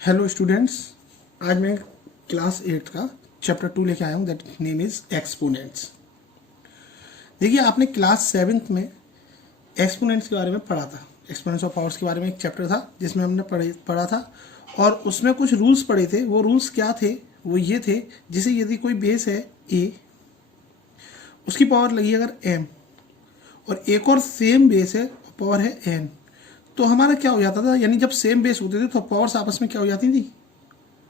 Hello students, आज मैं class 8 का चैप्टर 2 लेके आया हूँ, दैट नेम इज़ एक्सपोनेंट्स। देखिए, आपने क्लास 7th में एक्सपोनेंट्स के बारे में पढ़ा था। एक्सपोनेंट्स ऑफ पावर्स के बारे में एक चैप्टर था जिसमें हमने पढ़ा था, और उसमें कुछ रूल्स पढ़े थे। वो रूल्स क्या थे? वो ये थे, जैसे यदि कोई बेस है a, उसकी पावर लगी अगर m, और एक और सेम बेस है, पावर है n, तो हमारा क्या हो जाता था, यानी जब सेम बेस होते थे तो पावर्स आपस में क्या हो जाती थी?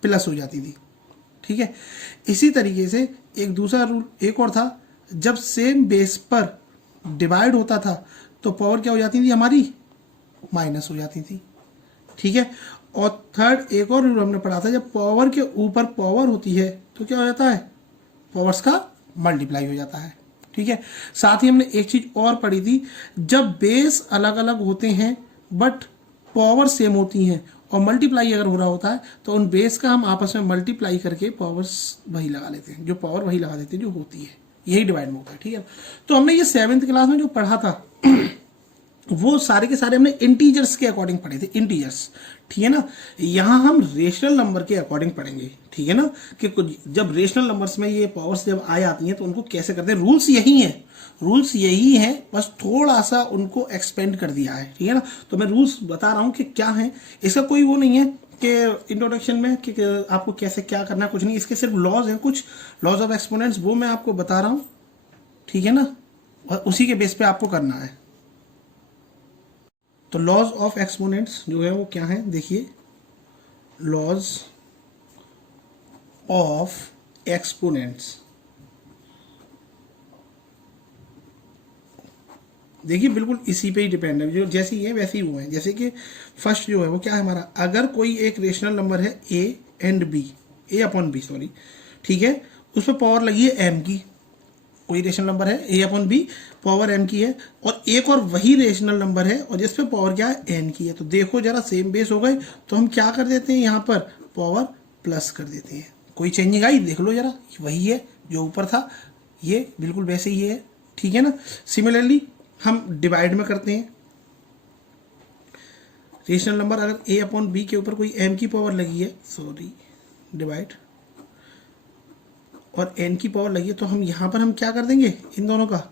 प्लस हो जाती थी। ठीक है, इसी तरीके से एक दूसरा रूल एक और था, जब सेम बेस पर डिवाइड होता था तो पावर क्या हो जाती थी हमारी? माइनस हो जाती थी। ठीक है, और थर्ड एक और रूल हमने पढ़ा था, जब पावर के ऊपर पावर होती है तो क्या हो जाता है? पावर्स का मल्टीप्लाई हो जाता है। ठीक है, साथ ही हमने एक चीज और पढ़ी थी, जब बेस अलग अलग होते हैं बट पावर सेम होती हैं और मल्टीप्लाई अगर हो रहा होता है तो उन बेस का हम आपस में मल्टीप्लाई करके पावर्स वही लगा लेते हैं, जो पावर वही लगा देते हैं जो होती है, यही डिवाइड में होता है। ठीक है, तो हमने ये 7th क्लास में जो पढ़ा था वो सारे के सारे हमने इंटीजर्स के अकॉर्डिंग पढ़े थे। इंटीजर्स, ठीक है ना। यहाँ हम रेशनल नंबर के अकॉर्डिंग पढ़ेंगे, ठीक है ना, कि कुछ जब रेशनल नंबर्स में ये पावर्स जब आ जाती हैं तो उनको कैसे करते हैं। रूल्स यही हैं, रूल्स यही हैं, बस थोड़ा सा उनको एक्सपेंड कर दिया है। ठीक है ना, तो मैं रूल्स बता रहा हूँ कि क्या है, इसका कोई वो नहीं है कि इंट्रोडक्शन में कि आपको कैसे क्या करना है, कुछ नहीं। इसके सिर्फ लॉज हैं, कुछ लॉज ऑफ एक्सपोनेंट्स, वो मैं आपको बता रहा हूँ। ठीक है ना, और उसी के बेस पे आपको करना है। तो लॉज ऑफ एक्सपोनेंट्स जो है वो क्या है, देखिए, लॉज ऑफ एक्सपोनेंट्स, देखिए बिल्कुल इसी पे ही डिपेंड है, जो जैसी ये वैसी ही वो है। जैसे कि फर्स्ट जो है वो क्या है हमारा, अगर कोई एक रेशनल नंबर है a and b, a upon b sorry, ठीक है, उस पर पावर लगी है m की। कोई रेशनल नंबर है a upon b, power m की है, और एक और वही रेशनल नंबर है और जिस पे पावर क्या है? n की है। तो देखो जरा, सेम बेस हो गए तो हम क्या कर देते हैं, यहाँ पर पावर प्लस कर देते हैं। कोई चेंजिंग आई? देख लो जरा, वही है जो ऊपर था, ये बिल्कुल वैसे ही है। ठीक है ना। सिमिलरली हम डिवाइड में करते हैं। रेशनल नंबर अगर a अपॉन b के ऊपर कोई m की पावर लगी है, सॉरी, डिवाइड, और n की पावर लगी है, तो हम यहाँ पर हम क्या कर देंगे? इन दोनों का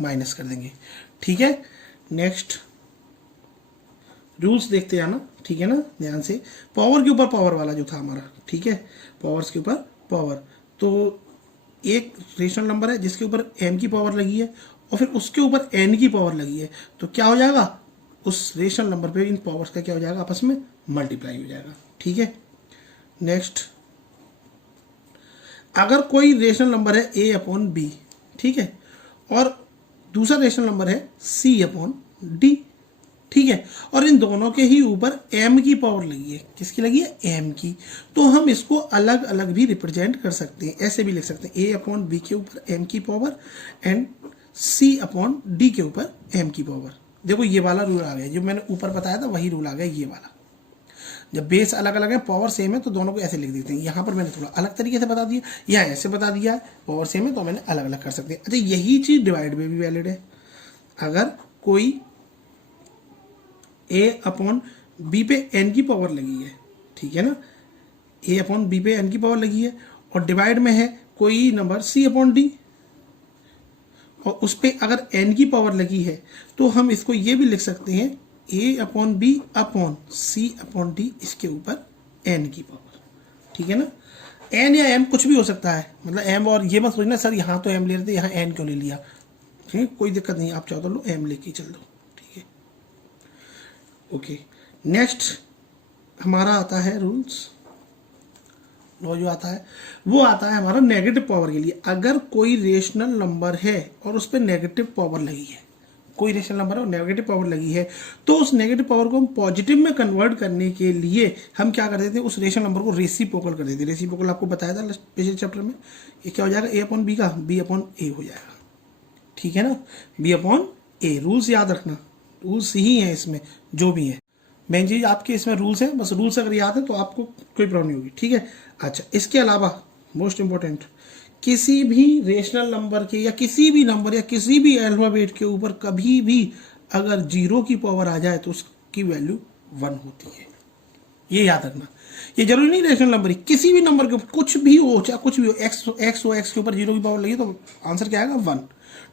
माइनस कर देंगे। ठीक है, नेक्स्ट रूल्स देखते हैं ना, ठीक है ना, ध्यान से। पावर के ऊपर पावर वाला जो था हमारा, ठीक है, पावर्स के ऊपर पावर, तो एक रेशनल नंबर है जिसके ऊपर m की पावर लगी है और फिर उसके ऊपर n की पावर लगी है, तो क्या हो जाएगा? उस रेशनल नंबर पे इन पावर्स का क्या हो जाएगा? आपस में मल्टीप्लाई हो जाएगा। ठीक है, नेक्स्ट, अगर कोई रेशनल नंबर है a अपॉन b, ठीक है, और दूसरा रेशनल नंबर है c अपॉन d, ठीक है, और इन दोनों के ही ऊपर m की पावर लगी है। किसकी लगी है? m की। तो हम इसको अलग अलग भी रिप्रेजेंट कर सकते हैं, ऐसे भी लिख सकते हैं, a अपॉन b के ऊपर m की power and c upon d के ऊपर m की पावर। देखो ये वाला रूल आ गया, जो मैंने ऊपर बताया था वही रूल आ गया, ये वाला। जब बेस अलग अलग है, पावर सेम है, तो दोनों को ऐसे लिख देते हैं। यहाँ पर मैंने थोड़ा अलग तरीके से बता दिया, यहाँ ऐसे बता दिया है, पावर सेम है तो मैंने अलग अलग कर सकते हैं। अच्छा, यही चीज डिवाइड में भी वैलिड है। अगर कोई a अपॉन b पे n की पावर लगी है, ठीक है ना, a अपॉन b पे n की पावर लगी है, और डिवाइड में है कोई नंबर c अपॉन d, और उस पर अगर n की पावर लगी है, तो हम इसको ये भी लिख सकते हैं, a upon b upon c upon d, इसके ऊपर n की पावर। ठीक है ना, n या m कुछ भी हो सकता है, मतलब m, और ये मत सोचना सर यहाँ तो m ले रहे थे, यहाँ n क्यों ले लिया। ठीक है, कोई दिक्कत नहीं, आप चाहो तो लो, m लेके चल दो। ठीक है, ओके। नेक्स्ट हमारा आता है रूल्स, वो जो आता है वो आता है हमारा नेगेटिव पावर के लिए। अगर कोई रेशनल नंबर है और उस पर नेगेटिव पावर लगी है, कोई रेशनल नंबर है और नेगेटिव पावर लगी है, तो उस नेगेटिव पावर को हम पॉजिटिव में कन्वर्ट करने के लिए हम क्या कर देते हैं? उस रेशनल नंबर को रेसिप्रोकल कर देते हैं। रेसिप्रोकल आपको बताया था पिछले चैप्टर में, ये क्या हो जाएगा? a अपॉन b का b अपॉन a हो जाएगा। ठीक है ना, b अपॉन a। रूल्स याद रखना, रूल्स ही है इसमें जो भी है, मेन चीज आपके इसमें रूल्स है, बस रूल्स अगर याद है तो आपको कोई प्रॉब्लम नहीं होगी। ठीक है, अच्छा, इसके अलावा मोस्ट इंपॉर्टेंट, किसी भी रेशनल नंबर के या किसी भी नंबर या किसी भी अल्फाबेट के ऊपर कभी भी अगर 0 की पावर आ जाए तो उसकी वैल्यू 1 होती है। ये याद रखना। ये जरूरी नहीं रेशनल नंबर ही, किसी भी नंबर के ऊपर कुछ भी हो, चाहे कुछ भी हो, एक्स हो, एक्स के ऊपर 0 की पावर लगी तो आंसर क्या आएगा 1।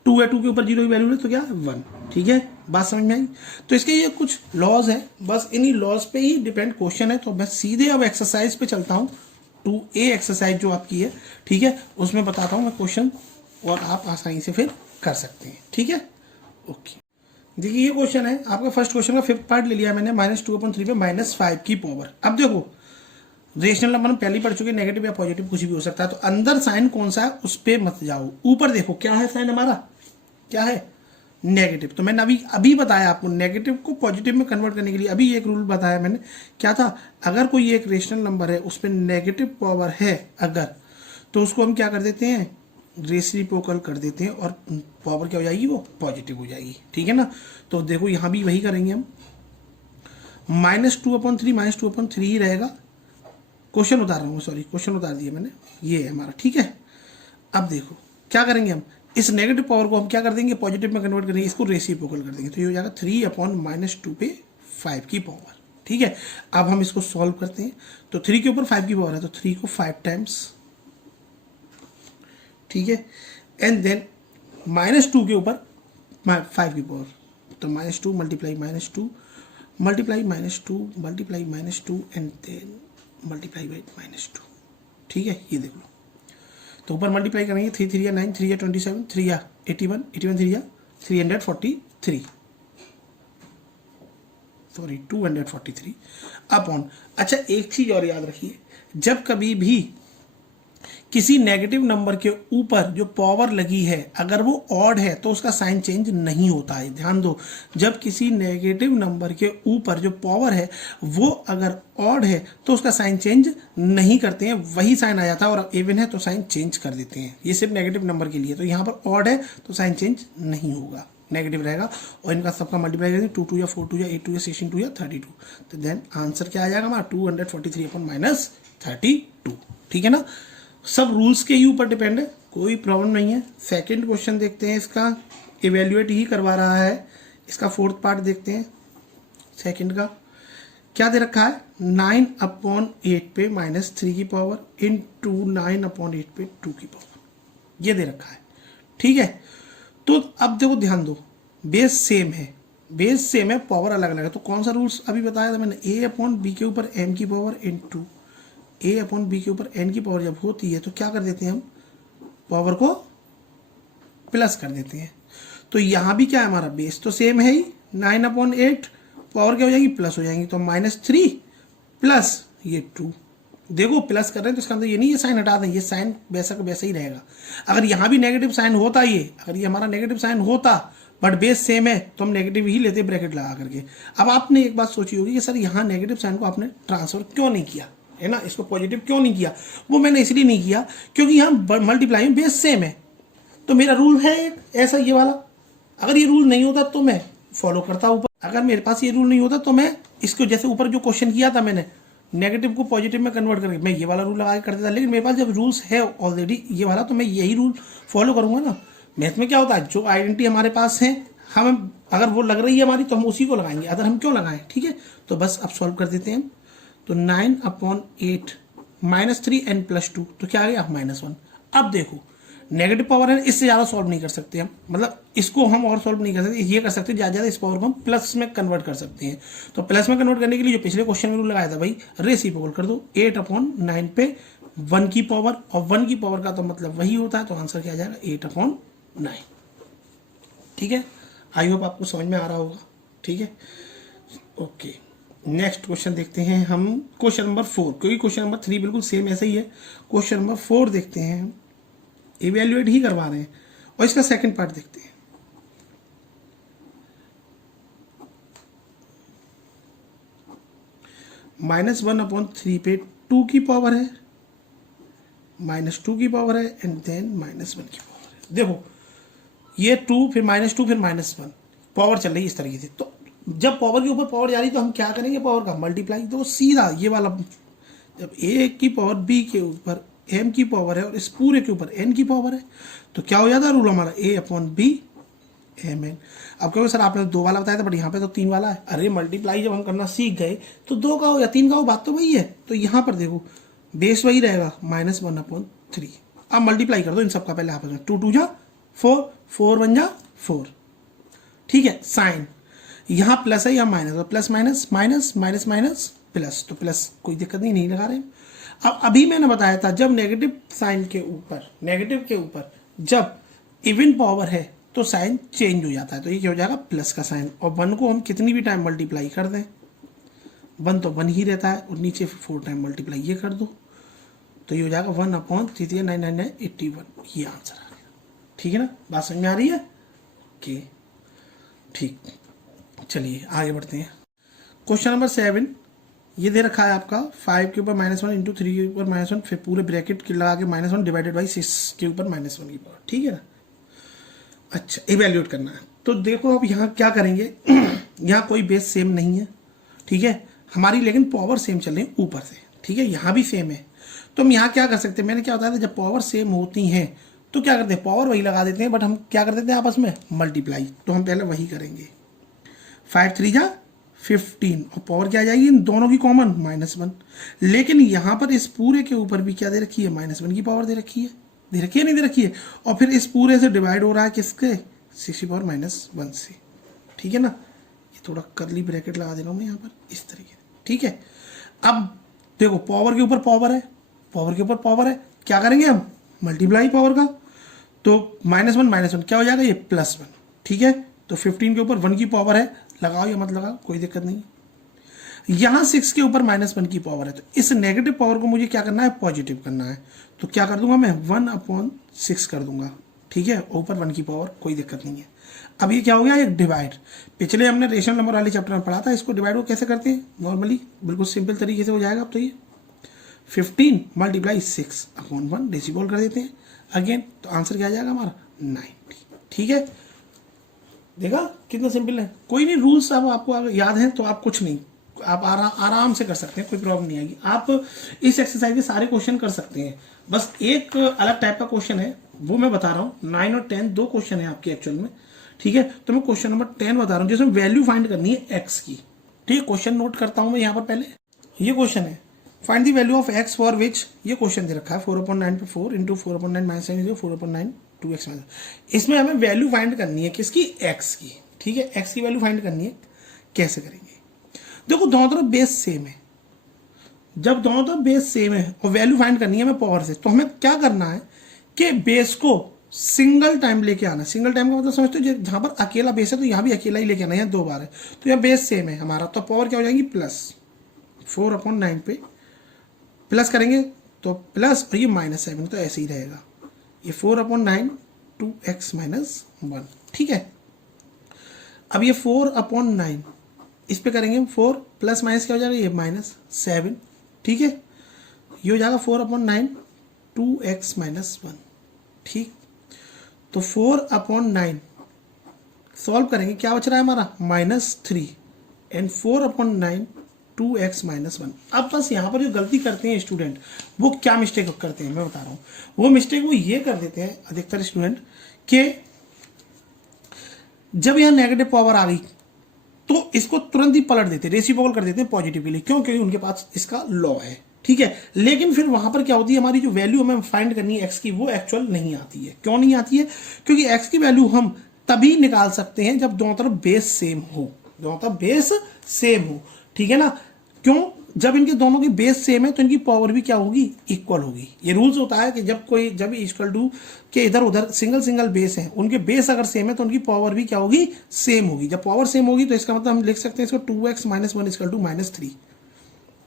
2 है, 2 के ऊपर 0 की वैल्यू है तो क्या है 1। ठीक है, बात समझ में आई। तो इसके ये कुछ लॉज है, बस इन्हीं लॉज पे ही डिपेंड क्वेश्चन है। तो मैं सीधे अब एक्सरसाइज पे चलता हूँ, 2A एक्सरसाइज जो आपकी है, ठीक है, उसमें बताता हूँ मैं क्वेश्चन और आप आसानी से फिर कर सकते हैं। ठीक है, ओके। देखिए ये क्वेश्चन है आपका, फर्स्ट क्वेश्चन का 5th पार्ट ले लिया मैंने, -2/3 पे -5 की पावर। अब देखो रेशनल नंबर हम पहले ही पढ़ चुके, नेगेटिव या पॉजिटिव कुछ भी हो सकता है। तो अंदर साइन कौन सा है उस पर मत जाओ, ऊपर देखो क्या है साइन हमारा, क्या है नेगेटिव। तो मैंने अभी बताया आपको नेगेटिव को पॉजिटिव में कन्वर्ट करने के लिए अभी एक रूल बताया मैंने, क्या था, अगर कोई एक रेशनल नंबर है उस पर नेगेटिव पावर है अगर, तो उसको हम क्या कर देते हैं, रेसिप्रोकल कर देते हैं और पावर क्या हो जाएगी, वो पॉजिटिव हो जाएगी। ठीक है ना। तो देखो यहां भी वही करेंगे हम, -2/3 ही रहेगा। क्वेश्चन उतार रहा हूँ, सॉरी क्वेश्चन उतार दिया मैंने, ये है हमारा। ठीक है, अब देखो क्या करेंगे हम, इस नेगेटिव पावर को हम क्या कर देंगे, पॉजिटिव में कन्वर्ट करेंगे, इसको रेसिप्रोकल कर देंगे। तो ये हो जाएगा 3/-2 पे 5 की पावर। ठीक है, अब हम इसको सॉल्व करते हैं। तो 3 के ऊपर 5 की पावर है तो 3 को 5 टाइम्स, ठीक है, एंड देन -2 के ऊपर 5 की पावर, तो -2 multiply -2 multiply -2 multiply -2 and then multiply by -2। ठीक है, ये देख लो। तो ऊपर मल्टीप्लाई करेंगे, 3 3 9, 3 27, 3 81, 81 3 343, सॉरी 243 अपॉन। अच्छा एक चीज और याद रखिए, जब कभी भी किसी नेगेटिव नंबर के ऊपर जो पावर लगी है अगर वो ऑड है तो उसका साइन चेंज नहीं होता है। ध्यान दो, जब किसी नेगेटिव नंबर के ऊपर जो पावर है वो अगर ऑड है तो उसका साइन चेंज नहीं करते हैं, वही साइन आ जाता है, और इवन है तो साइन चेंज कर देते हैं। ये सिर्फ नेगेटिव नंबर के लिए। तो यहाँ पर ऑड है तो साइन चेंज नहीं होगा, नेगेटिव रहेगा। और इनका सबका मल्टीप्लाई करेंगे, 2 2 या 4 2 या 8 2 या 16 2 या 32। तो देन आंसर क्या आ जाएगा हमारा, 243/-32। ठीक है ना, सब रूल्स के ही ऊपर डिपेंड है, कोई प्रॉब्लम नहीं है। सेकंड क्वेश्चन देखते हैं, इसका इवेल्युएट ही करवा रहा है। इसका 4th पार्ट देखते हैं। सेकंड का क्या दे रखा है, 9/8 पे -3 की पावर इंटू 9/8 पे 2 की पावर, ये दे रखा है। ठीक है, तो अब देखो ध्यान दो, बेस सेम है, बेस सेम है, पावर अलग अलग है। तो कौन सा रूल्स अभी बताया था मैंने, A/B के ऊपर m की पावर इंटू A/B के ऊपर n की पावर जब होती है तो क्या कर देते हैं हम, पावर को प्लस कर देते हैं। तो यहां भी क्या है, हमारा बेस तो सेम है ही, 9/8, पावर क्या हो जाएगी, प्लस हो जाएंगी। तो -3 प्लस ये 2, देखो प्लस कर रहे हैं तो इसका अंदर ये नहीं, ये साइन हटा दें, ये साइन वैसा का वैसा ही रहेगा। अगर यहाँ भी नेगेटिव साइन होता, ये अगर ये हमारा नेगेटिव साइन होता बट बेस सेम है तो हम नेगेटिव ही लेते ब्रैकेट लगा करके। अब आपने एक बात सोची होगी कि सर यहाँ नेगेटिव साइन को आपने ट्रांसफर क्यों नहीं किया, है ना, इसको पॉजिटिव क्यों नहीं किया। वो मैंने इसलिए नहीं किया क्योंकि यहाँ मल्टीप्लाई में बेस सेम है। तो मेरा रूल है एक ऐसा ये वाला, अगर ये रूल नहीं होता तो मैं फॉलो करता ऊपर, अगर मेरे पास ये रूल नहीं होता तो मैं इसको, जैसे ऊपर जो क्वेश्चन किया था मैंने, नेगेटिव को पॉजिटिव में कन्वर्ट करके मैं ये वाला रूल लगा के कर देता। लेकिन मेरे पास जब रूल्स है ऑलरेडी ये वाला, तो मैं यही रूल फॉलो करूंगा ना। मैथ में क्या होता है, जो आइडेंटिटी हमारे पास है, हम अगर वो लग रही है हमारी तो हम उसी को लगाएंगे, अगर हम क्यों लगाएं। ठीक है, तो बस अब सॉल्व कर देते हैं हम। तो 9/8 -3 n + 2, तो क्या आ गया -1। अब देखो नेगेटिव पावर है, इससे ज़्यादा सॉल्व नहीं कर सकते हम, मतलब इसको हम और सॉल्व नहीं कर सकते, ये कर सकते ज़्यादा ज़्यादा इस पावर को हम प्लस में कन्वर्ट कर सकते हैं। तो प्लस में कन्वर्ट करने के लिए जो पिछले क्वेश्चन में रूल लगाया था भाई, रेसिप्रोकल कर दो, 8/9 पे 1 की पावर, और 1 की पावर का तो मतलब वही होता है। तो आंसर क्या आ जाएगा, 8/9। ठीक है, आई होप आपको समझ में आ रहा होगा। ठीक है, ओके। नेक्स्ट क्वेश्चन देखते हैं हम, क्वेश्चन नंबर 4, क्योंकि क्वेश्चन नंबर 3 बिल्कुल सेम ऐसा ही है। क्वेश्चन नंबर 4 देखते हैं हम, इवेल्युएट ही करवा रहे हैं, और इसका सेकंड पार्ट देखते हैं। -1/3 पे 2 की पावर है, -2 की पावर है, एंड देन -1 की पावर है। देखो ये 2 फिर -2 फिर -1 पावर चल रही है इस तरीके से। तो जब पावर के ऊपर पावर जा रही तो हम क्या करेंगे, पावर का मल्टीप्लाई। तो सीधा ये वाला, जब a की पावर b के ऊपर m की पावर है और इस पूरे के ऊपर n की पावर है, तो क्या हो जाता है रूल हमारा, A/B एम एन। अब क्योंकि सर आपने 2 वाला बताया था बट यहाँ पे तो 3 वाला है। अरे मल्टीप्लाई जब हम करना सीख गए तो 2 का हो या 3 का हो, बात तो वही है। तो यहाँ पर देखो बेस वही रहेगा -1/3। अब मल्टीप्लाई कर दो इन सबका पहले आपस में, 2 2 जा 4, 4 1 जा 4, ठीक है। साइन यहाँ प्लस है या माइनस, तो plus minus minus minus minus plus, तो प्लस कोई दिक्कत नहीं लगा रहे। अब अभी मैंने बताया था जब नेगेटिव साइन के ऊपर, नेगेटिव के ऊपर जब इवन पावर है तो साइन चेंज हो जाता है, तो ये क्या हो जाएगा प्लस का साइन। और 1 को हम कितनी भी टाइम मल्टीप्लाई कर दें, 1 तो 1 ही रहता है, और नीचे 4 टाइम मल्टीप्लाई ये कर दो, तो ये हो जाएगा 1/39981। ये आंसर आ गया, ठीक है ना। बात समझ में आ रही है? ओके ठीक, चलिए आगे बढ़ते हैं। क्वेश्चन नंबर 7 ये दे रखा है आपका 5 के ऊपर -1 इंटू 3 के ऊपर -1, फिर पूरे ब्रैकेट के लगा के -1 डिवाइडेड बाई 6 के ऊपर -1 की पावर, ठीक है ना। अच्छा इवेल्यूएट करना है, तो देखो अब यहाँ क्या करेंगे यहाँ कोई बेस सेम नहीं है, ठीक है हमारी, लेकिन पावर सेम चल रही है ऊपर से, ठीक है यहाँ भी सेम है। तो हम यहाँ क्या कर सकते हैं, मैंने क्या बताया था जब पावर सेम होती हैं तो क्या करते हैं पावर वही लगा देते हैं, बट हम क्या कर देते हैं आपस में मल्टीप्लाई। तो हम पहले वही करेंगे, 5 3 जा 15, और पावर क्या आ जाएगी इन दोनों की कॉमन -1। लेकिन यहाँ पर इस पूरे के ऊपर भी क्या दे रखी है, -1 की पावर दे रखी है, दे रखी है नहीं दे रखी है। और फिर इस पूरे से डिवाइड हो रहा है किसके, 6 की पावर -1 से, ठीक है ना। ये थोड़ा कर्ली ब्रैकेट लगा दे रहा हूँ मैं यहाँ पर इस तरीके, ठीक है। अब देखो पावर के ऊपर पावर है, पावर के ऊपर पावर है, क्या करेंगे हम मल्टीप्लाई पावर का, तो -1 क्या हो जाएगा ये +1, ठीक है। तो 15 के ऊपर 1 की पावर है, लगाओ या मत लगाओ कोई दिक्कत नहीं। यहाँ 6 के ऊपर -1 की पावर है, तो इस नेगेटिव पावर को मुझे क्या करना है पॉजिटिव करना है, तो क्या कर दूंगा मैं 1/6 कर दूंगा, ठीक है। ऊपर 1 की पावर कोई दिक्कत नहीं है। अब ये क्या हो गया एक डिवाइड, पिछले हमने रेशनल नंबर वाले चैप्टर में पढ़ा था, इसको डिवाइड को कैसे करते हैं नॉर्मली, बिल्कुल सिंपल तरीके से हो जाएगा। अब तो ये 15 × 6/1 डेसिमल कर देते हैं अगेन, तो आंसर क्या आ जाएगा हमारा 90, ठीक है। देखा कितना सिंपल है, कोई नहीं रूल्स अब आपको याद है तो आप कुछ नहीं, आप आराम से कर सकते हैं, कोई प्रॉब्लम नहीं आएगी। आप इस एक्सरसाइज के सारे क्वेश्चन कर सकते हैं, बस एक अलग टाइप का क्वेश्चन है वो मैं बता रहा हूँ। 9 और 10 2 क्वेश्चन है आपके एक्चुअल में, ठीक है। तो मैं क्वेश्चन नंबर 10 बता रहा हूँ जिसमें वैल्यू फाइंड करनी है एक्स की, ठीक है। क्वेश्चन नोट करता हूँ मैं यहाँ पर पहले, ये क्वेश्चन है find the value of x for which, ये क्वेश्चन दे रखा है 4/9 पे 4 इंटू 4/9 -7 4/9 2x। इसमें हमें वैल्यू फाइंड करनी है किसकी, एक्स की, ठीक है। एक्स की वैल्यू फाइंड करनी है, कैसे करेंगे, देखो दोनों तरफ बेस सेम है, जब दोनों तरफ बेस सेम है और वैल्यू फाइंड करनी है हमें पावर से, तो हमें क्या करना है कि बेस को सिंगल टाइम लेके आना। सिंगल टाइम का मतलब समझते हो, जहां पर अकेला बेस है तो यहाँ भी अकेला ही लेके आना है, 2 बार है, तो यहाँ बेस सेम है हमारा, तो पावर क्या हो जाएगी +4/9 पे प्लस करेंगे तो प्लस, और ये -7 तो ऐसे ही रहेगा, ये 4/9 2x - 1, ठीक है। अब ये 4/9 इस पे करेंगे 4 प्लस माइनस क्या हो जाएगा ये -7, ठीक है। ये हो जाएगा 4/9 2x - 1, ठीक। तो 4/9 सॉल्व करेंगे, क्या बच रहा है हमारा -3 एंड 4/9 2x - 1। अब बस यहाँ पर जो गलती करते हैं स्टूडेंट, वो क्या मिस्टेक करते हैं मैं बता रहा हूँ। वो मिस्टेक वो ये कर देते हैं अधिकतर स्टूडेंट कि जब यहाँ नेगेटिव पावर आ गई तो इसको तुरंत ही पलट देते हैं, रेसिप्रोकल कर देते हैं पॉजिटिव के लिए, क्यों, क्योंकि उनके पास इसका लॉ है, ठीक है। लेकिन फिर वहां पर क्या होती है, हमारी जो वैल्यू हमें फाइंड करनी है एक्स की, वो एक्चुअल नहीं आती है। क्यों नहीं आती है, क्योंकि एक्स की वैल्यू हम तभी निकाल सकते हैं जब दोनों तरफ बेस सेम हो, दोनों तरफ बेस सेम हो, ठीक है ना। क्यों, जब इनके दोनों की बेस सेम है तो इनकी पावर भी क्या होगी, इक्वल होगी। ये रूल्स होता है कि जब इक्वल टू के इधर उधर सिंगल बेस हैं, उनके बेस अगर सेम है तो उनकी पावर भी क्या होगी, सेम होगी। जब पावर सेम होगी तो इसका मतलब हम लिख सकते हैं इसको 2x - 1 = -3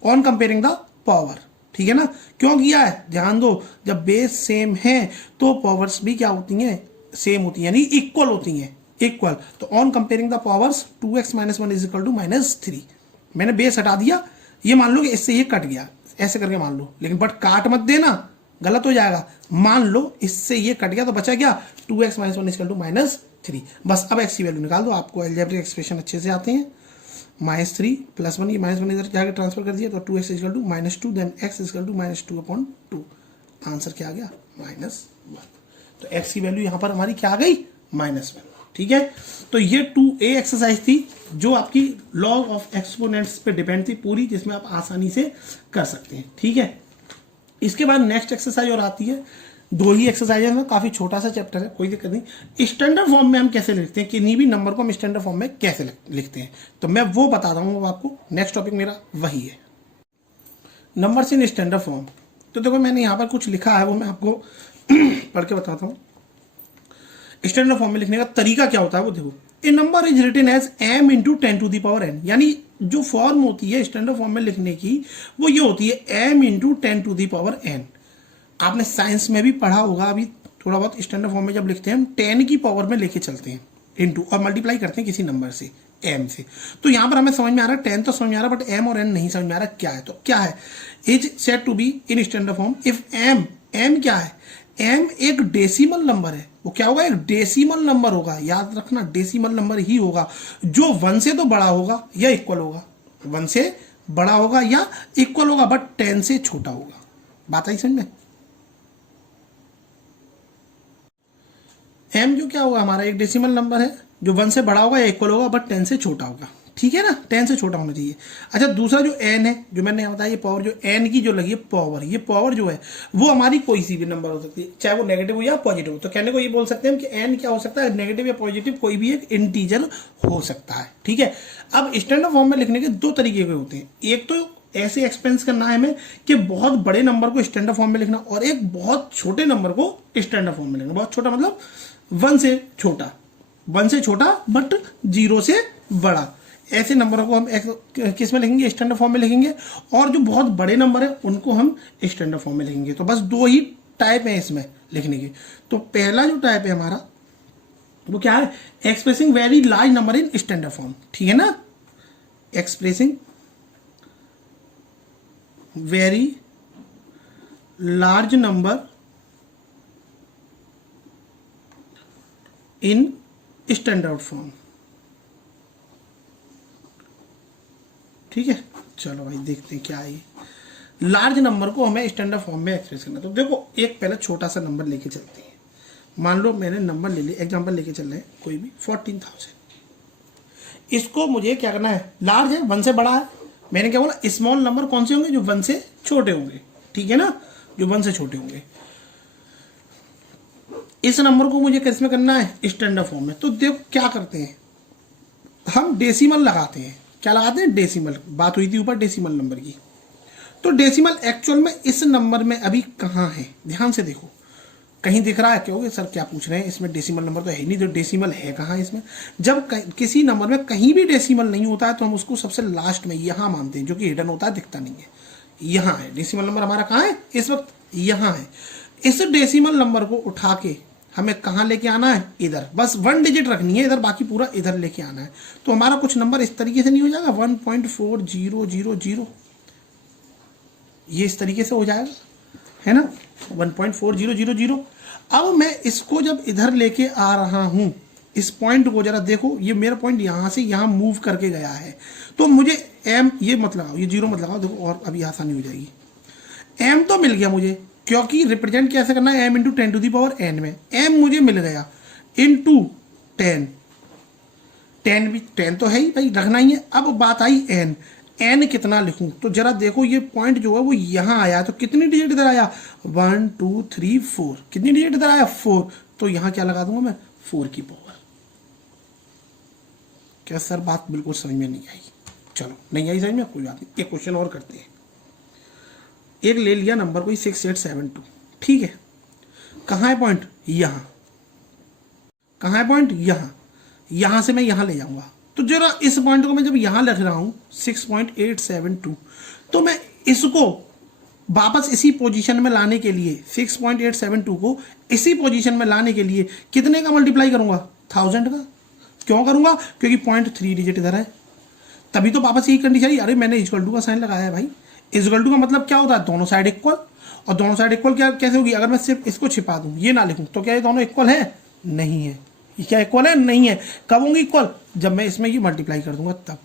on comparing the power, ठीक है ना। क्यों किया है, ध्यान दो, जब बेस सेम है तो पावर्स भी क्या होती हैं, सेम होती है, यानी इक्वल होती हैं, इक्वल। तो on comparing the powers 2x - 1 = -3, मैंने बेस हटा दिया, ये मान लो कि इससे ये कट गया, ऐसे करके मान लो, लेकिन बट काट मत देना, गलत हो जाएगा। मान लो इससे ये कट गया तो बचा क्या, 2x - 1 = -3। बस अब x की वैल्यू निकाल दो, आपको अलजेब्रिक एक्सप्रेशन अच्छे से आते हैं। -3 + 1, ये -1 इधर जाके ट्रांसफर कर दिया तो 2x = -2, देन x = -2/2। आंसर क्या आ गया, -1। तो x की वैल्यू यहां पर हमारी क्या आ गई, -1, ठीक है। तो ये 2A एक्सरसाइज थी जो आपकी लॉ ऑफ एक्सपोनेंट्स पे डिपेंड थी पूरी, जिसमें आप आसानी से कर सकते हैं, ठीक है। इसके बाद नेक्स्ट एक्सरसाइज और आती है, 2 ही एक्सरसाइज है, काफी छोटा सा चैप्टर है, कोई दिक्कत नहीं। स्टैंडर्ड फॉर्म में हम कैसे लिखते हैं, किन्हीं भी नंबर को हम स्टैंडर्ड फॉर्म में कैसे लिखते हैं, तो मैं वो बता रहा हूँ आपको। नेक्स्ट टॉपिक मेरा वही है, नंबर्स इन स्टैंडर्ड फॉर्म। तो देखो मैंने यहाँ पर कुछ लिखा है, वो मैं आपको पढ़ के बताता हूँ। स्टैंडर्ड फॉर्म में लिखने का तरीका क्या होता है वो देखो। A number is written as m into 10 to the power n, यानी जो फॉर्म होती है स्टैंडर्ड फॉर्म में लिखने की वो ये होती है m into 10 to the power n। आपने साइंस में भी पढ़ा होगा अभी थोड़ा बहुत, स्टैंडर्ड फॉर्म में जब लिखते हैं हम 10 की पावर में लेके चलते हैं इंटू और मल्टीप्लाई करते हैं किसी नंबर से m से। तो यहां पर हमें समझ में आ रहा है 10 तो समझ में आ रहा है, बट m और n नहीं समझ में आ रहा क्या है। तो क्या है, is said to be in standard form if m क्या है, m एक डेसिमल नंबर है। वो क्या होगा, एक डेसिमल नंबर होगा, याद रखना डेसिमल नंबर ही होगा जो 1 से तो बड़ा होगा या इक्वल होगा, 1 से बड़ा होगा या इक्वल होगा, बट 10 से छोटा होगा। बात आई समझ में। m जो क्या होगा हमारा एक डेसिमल नंबर है जो 1 से बड़ा होगा या इक्वल होगा, बट 10 से छोटा होगा, ठीक है ना, 10 से छोटा होना चाहिए। अच्छा दूसरा जो n है, जो मैंने यहाँ बताया ये पावर, जो n की जो लगी है पावर, ये पावर जो है वो हमारी कोई सी भी नंबर हो सकती है, चाहे वो नेगेटिव हो या पॉजिटिव हो। तो कहने को ये बोल सकते हैं कि n क्या हो सकता है, नेगेटिव या पॉजिटिव कोई भी एक इंटीजर हो सकता है, ठीक है। अब स्टैंडर्ड फॉर्म में लिखने के 2 तरीके के होते हैं, एक तो ऐसे एक्सपेंस करना है हमें कि बहुत बड़े नंबर को स्टैंडर्ड फॉर्म में लिखना, और एक बहुत छोटे नंबर को स्टैंडर्ड फॉर्म में लिखना। बहुत छोटा मतलब 1 से छोटा, 1 से छोटा बट 0 से बड़ा, ऐसे नंबरों को हम किस में लिखेंगे, स्टैंडर्ड फॉर्म में लिखेंगे। और जो बहुत बड़े नंबर है उनको हम स्टैंडर्ड फॉर्म में लिखेंगे। तो बस 2 ही टाइप है इसमें लिखने की। तो पहला जो टाइप है हमारा वो क्या है, expressing very large number in standard form, ठीक है ना, expressing very large number in standard form, ठीक है। चलो भाई देखते हैं क्या है ये लार्ज नंबर को हमें स्टैंडर्ड फॉर्म में एक्सप्रेस करना। तो देखो एक पहले छोटा सा नंबर लेके चलते हैं, मान लो मैंने नंबर ले लिया, एग्जांपल लेके चल रहे हैं कोई भी 14,000। इसको मुझे क्या करना है, लार्ज है 1 से बड़ा है, मैंने क्या बोला स्मॉल नंबर कौन से होंगे, जो 1 से छोटे होंगे, ठीक है ना, जो 1 से छोटे होंगे। इस नंबर को मुझे किस में करना है, स्टैंडर्ड फॉर्म में। तो देखो क्या करते हैं हम, डेसिमल लगाते हैं। क्या लगाते हैं, डेसिमल। बात हुई थी ऊपर डेसिमल नंबर की। तो डेसिमल एक्चुअल में इस नंबर में अभी कहाँ है, ध्यान से देखो, कहीं दिख रहा है, क्योंकि सर क्या पूछ रहे हैं, इसमें डेसिमल नंबर तो है नहीं, तो डेसिमल है कहाँ इसमें। जब किसी नंबर में कहीं भी डेसिमल नहीं होता है तो हम उसको सबसे लास्ट में यहाँ मानते हैं, जो कि हिडन होता है, दिखता नहीं है। यहाँ है डेसिमल नंबर हमारा, कहाँ है इस वक्त, यहाँ है। इस डेसिमल नंबर को उठा के हमें कहाँ लेके आना है, इधर, बस 1 डिजिट रखनी है इधर, बाकी पूरा इधर लेके आना है। तो हमारा कुछ नंबर इस तरीके से नहीं हो जाएगा, 1.4000, ये इस तरीके से हो जाएगा, है ना, 1.4000। अब मैं इसको जब इधर लेके आ रहा हूं, इस पॉइंट को जरा देखो, ये मेरा पॉइंट यहां से यहां मूव करके गया है, तो मुझे m, ये मत लगाओ, ये 0 मत लगाओ, देखो और अभी आसानी हो जाएगी। m तो मिल गया मुझे, क्योंकि रिप्रेजेंट कैसे करना है, m into 10 to the power n में, m मुझे मिल गया इंटू 10, 10 भी 10 तो है ही भाई, रखना ही है। अब बात आई n कितना लिखूं, तो जरा देखो ये पॉइंट जो है वो यहां आया, तो कितनी डिजिट इधर आया, 1 2 3 4, कितनी डिजिट इधर आया, 4। तो यहां क्या लगा दूंगा मैं, 4 की पावर। क्या सर बात बिल्कुल समझ में नहीं आई, चलो नहीं आई समझ में, कोई बात नहीं, एक क्वेश्चन और करते हैं। एक ले लिया नंबर कोई 6872, ठीक है, कहाँ है पॉइंट, यहां, कहाँ है पॉइंट, यहां, यहां से मैं यहां ले जाऊंगा। तो जरा इस पॉइंट को मैं जब यहां लिख रहा हूं 6.872, तो मैं इसको वापस इसी पोजीशन में लाने के लिए 6.872 को इसी पोजीशन में लाने के लिए कितने का मल्टीप्लाई करूंगा, 1000 का। क्यों करूंगा, क्योंकि 0.3 डिजिट इधर है, तभी तो वापस यही कंडीशन है। अरे मैंने इक्वल टू का साइन लगाया है भाई, इक्वल टू का मतलब क्या होता है, दोनों साइड इक्वल, और दोनों साइड इक्वल क्या कैसे होगी, अगर मैं सिर्फ इसको छिपा दूं, ये ना लिखूं, तो क्या ये दोनों इक्वल है, नहीं है। ये क्या इक्वल है, नहीं है। कब होंगे इक्वल, जब मैं इसमें ये मल्टीप्लाई कर दूंगा तब।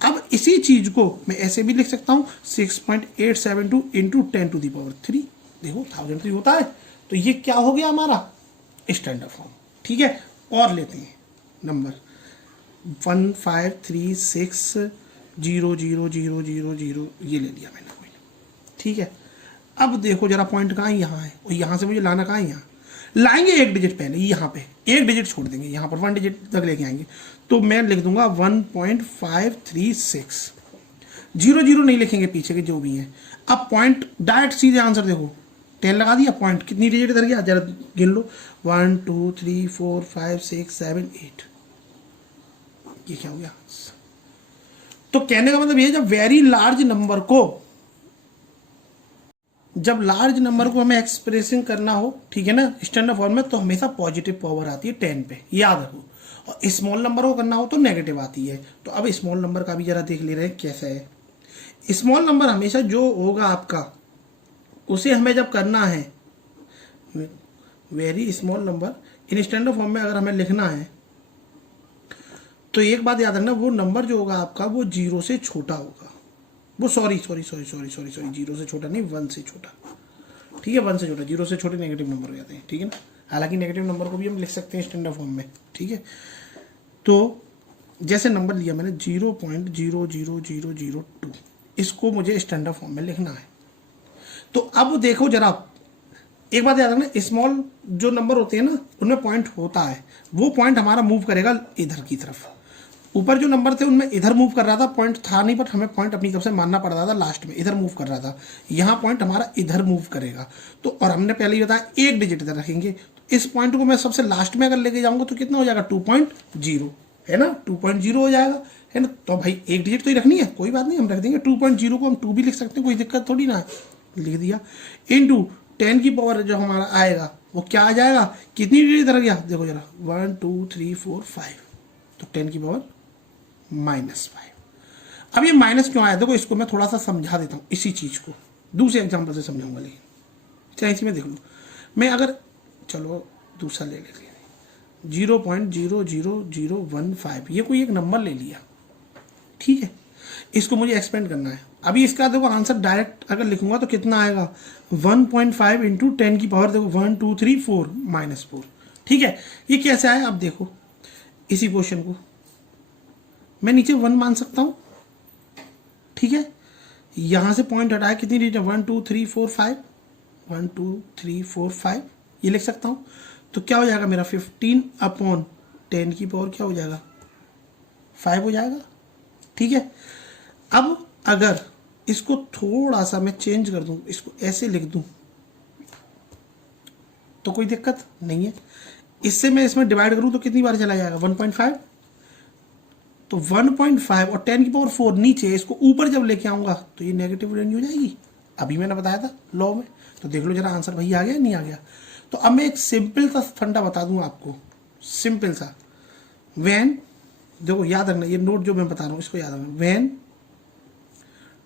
अब इसी चीज को मैं ऐसे भी लिख सकता हूं, 6.872 इंटू 10 टू दी पावर 3, देखो 1003 होता है। तो ये क्या हो गया हमारा, स्टैंडर्ड फॉर्म, ठीक है। और लेते हैं नंबर 153600000 ये ले लिया मैंने, कोई ठीक है। अब देखो जरा पॉइंट कहाँ है, यहाँ है, और यहाँ से मुझे लाना कहाँ है, यहाँ लाएंगे एक डिजिट पहले, यहाँ पे एक डिजिट छोड़ देंगे, यहाँ पर 1 डिजिट तक लेके आएंगे। तो मैं लिख दूंगा 1.536, 00 नहीं लिखेंगे पीछे के जो भी हैं। अब पॉइंट डायरेक्ट सीधे आंसर देखो, 10 लगा दिया, पॉइंट कितनी डिजिट इधर गया जरा गिन लो, 1 2 3 4 5 6 7 8, ये क्या हो गया। तो कहने का मतलब ये, जब वेरी लार्ज नंबर को, जब लार्ज नंबर को हमें एक्सप्रेसिंग करना हो, ठीक है ना, स्टैंडर्ड फॉर्म में, तो हमेशा पॉजिटिव पावर आती है 10 पे, याद रखो। और स्मॉल नंबर को करना हो तो नेगेटिव आती है। तो अब स्मॉल नंबर का भी जरा देख ले रहे हैं कैसा है। स्मॉल नंबर हमेशा जो होगा आपका, उसे हमें जब करना है very small number in standard form में अगर हमें लिखना है, तो एक बात याद रखना, वो नंबर जो होगा आपका वो 0 से छोटा होगा। वो सॉरी 0 से छोटा नहीं, 1 से छोटा, ठीक है, 1 से छोटा। 0 से छोटे नेगेटिव नंबर हो जाते हैं, ठीक है ना। हालांकि नेगेटिव नंबर को भी हम लिख सकते हैं स्टैंडर्ड फॉर्म में, ठीक है। तो जैसे नंबर लिया मैंने 0.00002, इसको मुझे स्टैंडर्ड फॉर्म में लिखना है। तो अब देखो जरा, एक बात याद रखना, स्मॉल जो नंबर होते हैं ना, उनमें पॉइंट होता है, वो पॉइंट हमारा मूव करेगा इधर की तरफ। ऊपर जो नंबर थे उनमें इधर मूव कर रहा था, पॉइंट था नहीं, बट हमें पॉइंट अपनी तरफ से मानना पड़ रहा था, लास्ट में इधर मूव कर रहा था। यहाँ पॉइंट हमारा इधर मूव करेगा। तो और हमने पहले ही बताया एक डिजिट इधर रखेंगे, तो इस पॉइंट को मैं सबसे लास्ट में अगर लेके जाऊंगा तो कितना हो जाएगा, 2.0 है ना, 2.0 हो जाएगा, है ना। तो भाई एक डिजिट तो ही रखनी है, कोई बात नहीं, हम रख देंगे 2.0 को हम 2 भी लिख सकते हैं, कोई दिक्कत थोड़ी ना है, लिख दिया। इनटू 10 की पावर जो हमारा आएगा वो क्या आ जाएगा, कितनी डिजिट इधर गया देखो जरा, 1 2 3 4 5, तो 10 की पावर -5। अब ये माइनस क्यों आया, देखो इसको मैं थोड़ा सा समझा देता हूँ, इसी चीज को दूसरे एग्जांपल से समझाऊंगा, लेकिन चाहे इसी में देख लो। मैं अगर, चलो दूसरा ले लेते हैं, 0.00015, ये कोई एक नंबर ले लिया, ठीक है। इसको मुझे एक्सपेंड करना है। अभी इसका देखो आंसर डायरेक्ट अगर लिखूंगा तो कितना आएगा, 1.5 इंटू 10 की पावर देखो 1 2 3 4 -4, ठीक है। ये कैसे आया, अब देखो इसी क्वेश्चन को मैं नीचे 1 मान सकता हूं, ठीक है। यहां से पॉइंट हटाया, कितनी डिजिट है, 1 2 3 4 5, 1 2 3 4 5, ये लिख सकता हूं। तो क्या हो जाएगा मेरा 15/10 की पावर क्या हो जाएगा, 5 हो जाएगा, ठीक है। अब अगर इसको थोड़ा सा मैं चेंज कर दूं, इसको ऐसे लिख दूं, तो कोई दिक्कत नहीं है। इससे मैं इसमें डिवाइड करूं तो कितनी बार चला जाएगा, 1.5, तो 1.5 और 10 की पावर 4 नीचे, इसको ऊपर जब लेके आऊंगा तो ये नेगेटिव रेंज हो जाएगी। अभी मैंने बताया था लॉ में, तो देख लो जरा आंसर वही आ गया नहीं आ गया। तो अब मैं एक सिंपल सा फंडा बता दूं आपको, सिंपल सा, व्हेन, देखो याद रखना, ये नोट जो मैं बता रहा हूं इसको याद रखना, when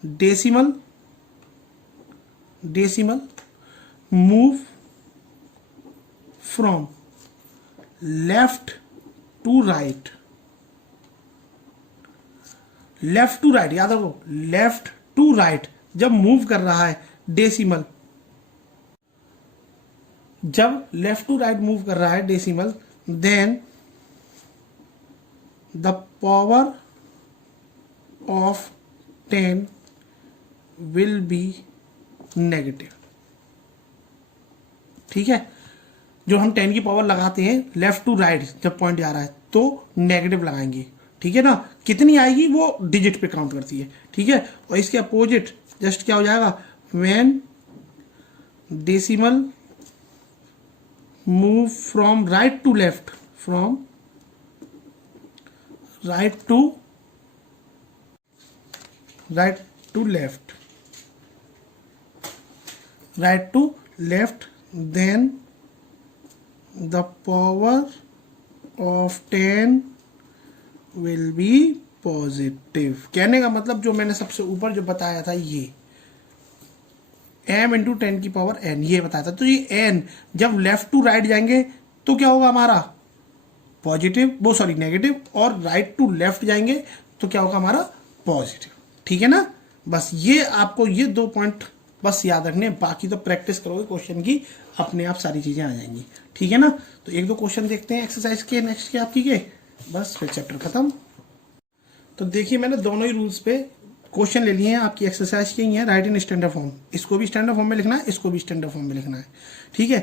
decimal move from left to right, left to right, याद रखो, लेफ्ट टू राइट जब मूव कर रहा है डेसिमल, जब लेफ्ट टू राइट मूव कर रहा है decimal, then the power of 10 will be negative, ठीक है। जो हम 10 की पावर लगाते हैं लेफ्ट टू राइट जब पॉइंट जा रहा है तो नेगेटिव लगाएंगे, ठीक है ना। कितनी आएगी वो डिजिट पे काउंट करती है, ठीक है। और इसके अपोजिट जस्ट क्या हो जाएगा, when decimal move from right to left, from right to left, then the power of 10 will be positive. कहने का मतलब जो मैंने सबसे ऊपर जो बताया था, ये m इंटू 10 की पावर n, ये बताया था। तो ये n जब लेफ्ट टू राइट जाएंगे तो क्या होगा हमारा, पॉजिटिव, वो सॉरी नेगेटिव, और राइट टू लेफ्ट जाएंगे तो क्या होगा हमारा, पॉजिटिव, ठीक है ना। बस ये आपको ये 2 पॉइंट बस याद रखने, बाकी तो प्रैक्टिस करोगे क्वेश्चन की, अपने आप सारी चीजें आ जाएंगी, ठीक है ना। तो 1-2 क्वेश्चन देखते हैं एक्सरसाइज के नेक्स्ट के आपकी के, बस फिर चैप्टर खत्म। तो देखिए मैंने दोनों ही रूल्स पे क्वेश्चन ले लिए हैं, आपकी एक्सरसाइज की है, राइट इन स्टैंडर्ड फॉर्म। इसको भी स्टैंडर्ड फॉर्म में लिखना है, इसको भी स्टैंडर्ड फॉर्म में लिखना है, ठीक है।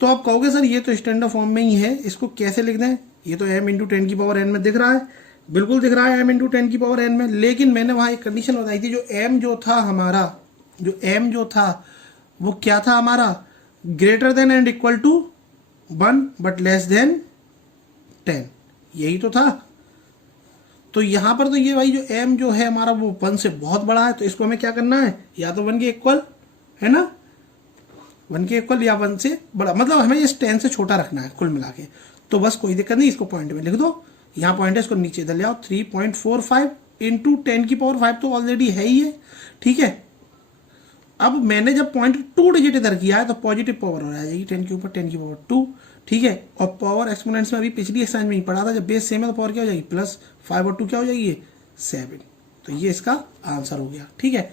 तो आप कहोगे सर ये तो स्टैंडर्ड फॉर्म में ही है, इसको कैसे लिख दें? ये तो m इंटू 10 की पावर n में दिख रहा है, बिल्कुल दिख रहा है m इंटू 10 की पावर n में, लेकिन मैंने वहां एक कंडीशन बताई थी, जो m जो था हमारा, जो m जो था वो क्या था हमारा, greater than and equal to 1 but less than 10, यही तो था। तो यहां पर तो ये भाई जो m जो है हमारा वो 1 से बहुत बड़ा है, तो इसको हमें क्या करना है, या तो 1 के इक्वल है ना, 1 के इक्वल या 1 से बड़ा, मतलब हमें इस 10 से छोटा रखना है कुल मिला के। तो बस कोई दिक्कत नहीं, इसको पॉइंट में लिख दो, यहाँ पॉइंट है, इसको नीचे इधर ले आओ। 3.45 इंटू 10 की पावर 5 तो ऑलरेडी है ही है, ठीक है। अब मैंने जब पॉइंट 2 डिजिट इधर किया है तो पॉजिटिव पावर हो जाएगी 10 के ऊपर 10 की पावर 2, ठीक है। और पावर एक्सपोनेंट्स में अभी पिछली एक्सरसाइज में ही पढ़ा था, जब बेस सेम है तो पावर क्या हो जाएगी, प्लस 5 और 2 क्या हो जाएगी, 7। तो ये इसका आंसर हो गया, ठीक है।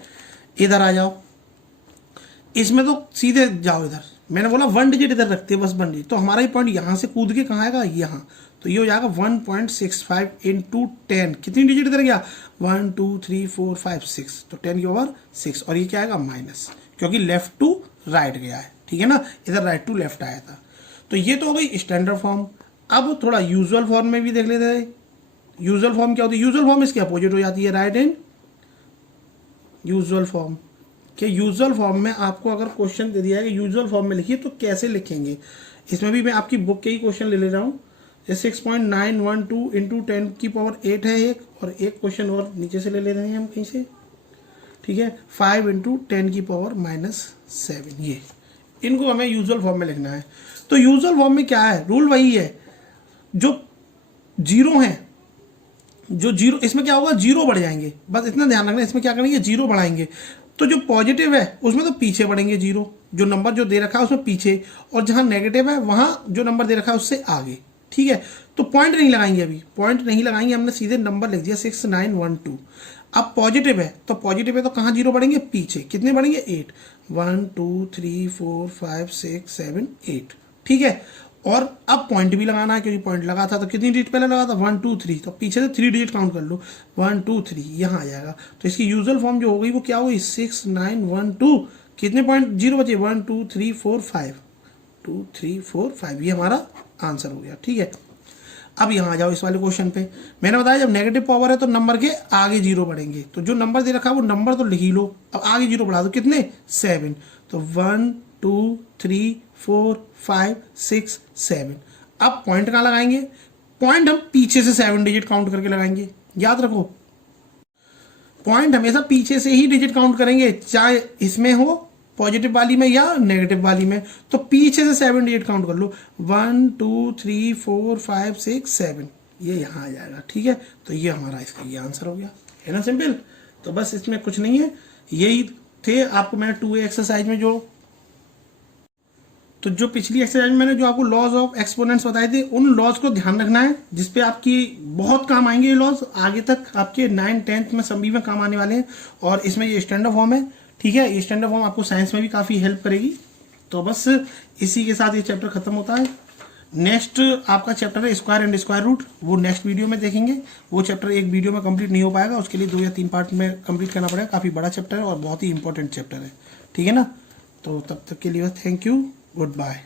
इधर आ जाओ, इसमें तो सीधे जाओ इधर, मैंने बोला 1 डिजिट इधर रखते हैं, बस 1 डिजिट, तो हमारा ही पॉइंट यहाँ से कूद के कहाँ आएगा, यहाँ। तो ये हो जाएगा 1.65 इंटू 10, कितनी डिजिट इधर गया, 1 2 3 4 5 6, तो 10 की पावर 6, और ये क्या आएगा माइनस, क्योंकि लेफ्ट टू राइट गया है, ठीक है ना, इधर राइट टू लेफ्ट आया था। तो ये तो हो गई स्टैंडर्ड फॉर्म। अब थोड़ा यूजुअल फॉर्म में भी देख लेते हैं। यूजुअल फॉर्म क्या होती है, यूजुअल फॉर्म इसके अपोजिट हो जाती है, राइट इन यूजुअल फॉर्म। कि यूजुअल फॉर्म में आपको अगर क्वेश्चन दे दिया है कि यूजुअल फॉर्म में लिखिए, तो कैसे लिखेंगे, इसमें भी मैं आपकी बुक के ही क्वेश्चन ले रहा हूँ। 6.912 इंटू 10 की पावर 8 है एक, और एक क्वेश्चन और नीचे से ले रहे हैं हम कहीं से, ठीक है, 5 इंटू 10 की पावर -7, ये इनको हमें यूजुअल फॉर्म में लिखना है। तो यूजुअल फॉर्म में क्या है, रूल वही है, जो जीरो है, जो जीरो, इसमें क्या होगा, जीरो बढ़ जाएंगे, बस इतना ध्यान रखना, इसमें क्या करेंगे, जीरो बढ़ाएंगे। तो जो पॉजिटिव है उसमें तो पीछे बढ़ेंगे जीरो, जो नंबर जो दे रखा है उसमें पीछे, और जहां नेगेटिव है वहां जो नंबर दे रखा है उससे आगे, ठीक है। तो पॉइंट नहीं लगाएंगे, अभी पॉइंट नहीं लगाएंगे, हमने सीधे नंबर लिख दिया 6912। अब पॉजिटिव है, तो पॉजिटिव है तो कहां जीरो बढ़ेंगे, पीछे, कितने बढ़ेंगे, 8, 1 2 3 4 5 6 7 8, ठीक है। और अब पॉइंट भी लगाना है, क्योंकि पॉइंट लगा था तो कितनी डिजिट पहले लगा था, 1 2 3, तो पीछे से 3 डिजिट काउंट कर लो, 1 2 3, यहाँ आ जाएगा। तो इसकी यूजुअल फॉर्म जो हो गई वो क्या हुई, 6912, कितने पॉइंट जीरो बचे, 1 2 3 4 5, 2 3 4 5, ये हमारा आंसर हो गया, ठीक है। अब यहाँ आ जाओ इस वाले क्वेश्चन पे, मैंने बताया जब नेगेटिव पावर है तो नंबर के आगे जीरो बढ़ेंगे, तो जो नंबर दे रखा है वो नंबर तो लिख ही लो, अब आगे जीरो बढ़ा दो, कितने, 7, तो 1 2 3 4 5 6 7। अब पॉइंट कहाँ लगाएंगे, पॉइंट हम पीछे से 7 डिजिट काउंट करके लगाएंगे, याद रखो पॉइंट हमेशा पीछे से ही डिजिट काउंट करेंगे, चाहे इसमें हो पॉजिटिव वाली में या नेगेटिव वाली में, तो पीछे से 7 डिजिट काउंट कर लो, 1 2 3 4 5 6 7, ये यहाँ आ जाएगा, ठीक है। तो ये हमारा इसका ये आंसर हो गया, है ना, सिंपल। तो बस इसमें कुछ नहीं है, यही थे आपको मैंने 2A एक्सरसाइज में जो पिछली एक्सरसाइज में मैंने जो आपको लॉज ऑफ एक्सपोनेंट्स बताए थे, उन लॉज को ध्यान रखना है, जिसपे आपकी बहुत काम आएंगे ये लॉज, आगे तक आपके 9th 10th में सभी में काम आने वाले हैं। और इसमें ये स्टैंडर्ड फॉर्म है, ठीक है, ये स्टैंडर्ड फॉर्म आपको साइंस में भी काफ़ी हेल्प करेगी। तो बस इसी के साथ ये चैप्टर खत्म होता है। नेक्स्ट आपका चैप्टर है स्क्वायर एंड स्क्वायर रूट, वो नेक्स्ट वीडियो में देखेंगे। वो चैप्टर एक वीडियो में कंप्लीट नहीं हो पाएगा, उसके लिए 2 या 3 पार्ट में कंप्लीट करना पड़ेगा, काफ़ी बड़ा चैप्टर है और बहुत ही इंपॉर्टेंट चैप्टर है, ठीक है ना। तो तब तक के लिए थैंक यू, गुड बाय।